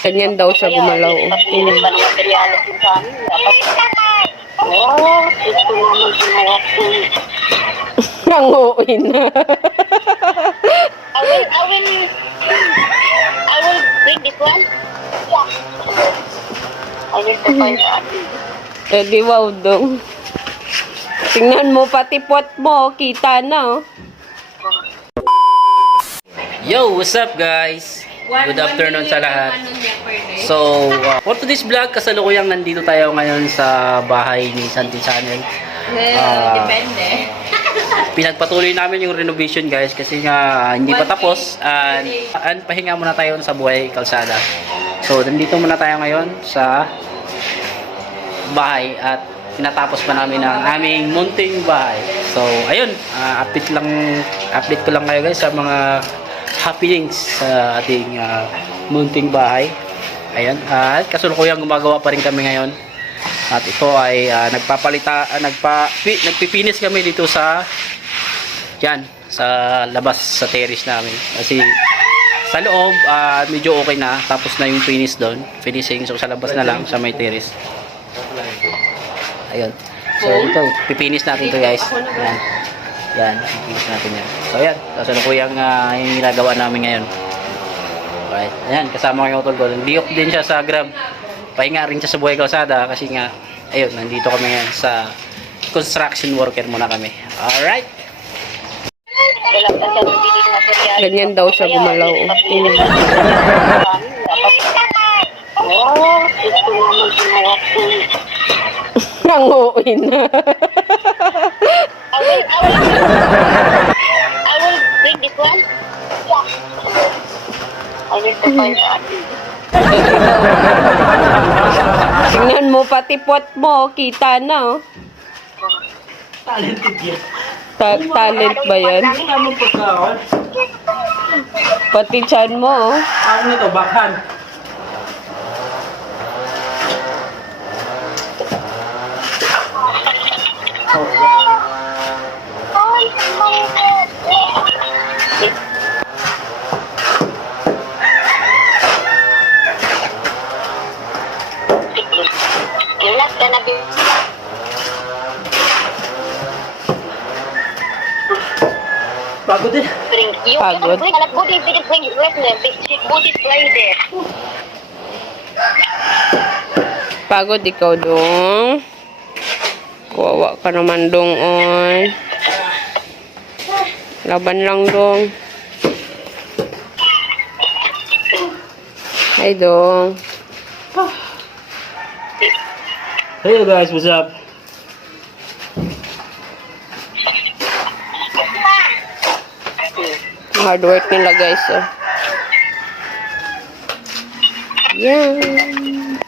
Ganyan daw siya gumalaw. Papilis pa ng materialis yung sa amin. Dapat, gusto naman tumawag ko. Nanguin na. I will bring this one. I will find out. Eh di wow dong. Tingnan mo pati pot mo. Kita na oh. Yo, what's up guys? Good afternoon sa lahat. So, for today's vlog, kasalukuyang nandito tayo ngayon sa bahay ni Santi Channel. Depende. Pinagpatuloy namin yung renovation guys kasi nga hindi pa tapos and pahinga muna tayo sa buhay kalsada. So, nandito muna tayo ngayon sa bahay at tinatapos pa namin ang aming munting bahay. So, ayun, update ko lang kayo guys sa mga happenings sa ating munting bahay. Ayun, at kasulukuyang gumagawa pa rin kami ngayon. At ito ay nagpipinis kami dito sa sa labas sa terrace namin. Kasi sa loob medyo okay na, tapos na yung finishing. So sa labas na lang sa may terrace. Ayun. So ito, pipinis natin to guys. Yan, pipinis natin yan. So yan, kasulukuyang yung ginagawa namin ngayon. Alright, ayan, kasama ko yung utol ko. Nandiyok din siya sa Grab. Pahinga rin siya sa buhay kalsada kasi nga, ayun, nandito kami ngayon sa construction worker muna kami. Alright. Ganyan daw siya gumalaw. Gusto naman tumawag ko. Nanguin na. I will bring this one. I will find out. Tingnan mo pati pot mo. Kita na oh. Talented yan. Talent ba yan? Tamang pagkaon. Pati chan mo oh. Ano nito, backhand? You're not gonna be... Pagod din. You Pagod. bring anak budi, bring wetness. Budi play there. Pagod ikaw dong. Kuwawa ka naman dong on. Laban lang dong. Hi dong. Hey guys, what's up? Hard work nila guys oh. Yan.